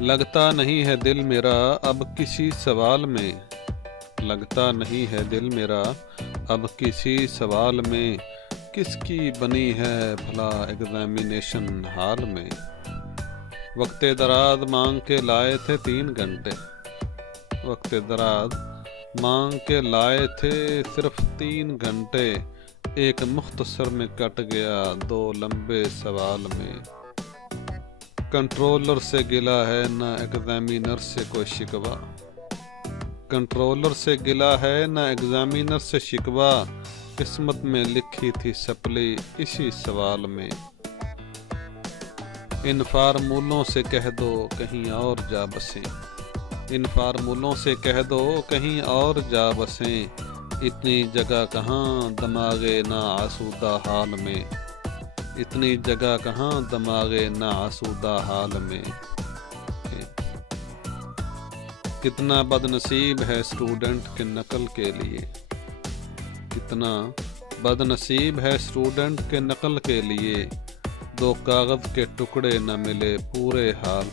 लगता नहीं है दिल मेरा अब किसी सवाल में, लगता नहीं है दिल मेरा अब किसी सवाल में, किसकी बनी है भला एग्जामिनेशन हाल में। वक्ते दराज मांग के लाए थे 3 घंटे, वक्ते दराज मांग के लाए थे सिर्फ 3 घंटे, एक मुख्तसर में कट गया 2 लंबे सवाल में। कंट्रोलर से गिला है ना एग्जामिनर से कोई शिकवा, कंट्रोलर से गिला है ना एग्जामिनर से शिकवा, किस्मत में लिखी थी सपली इसी सवाल में। इन फार्मूलों से कह दो कहीं और जा बसें, इन फार्मूलों से कह दो कहीं और जा बसें, इतनी जगह कहाँ दमागे ना आसूदा हाल में, इतनी जगह कहाँ दमागे ना आसूदा हाल में। कितना बदनसीब है स्टूडेंट के नकल के लिए, कितना बदनसीब है स्टूडेंट के नकल के लिए, 2 कागज़ के टुकड़े न मिले पूरे हाल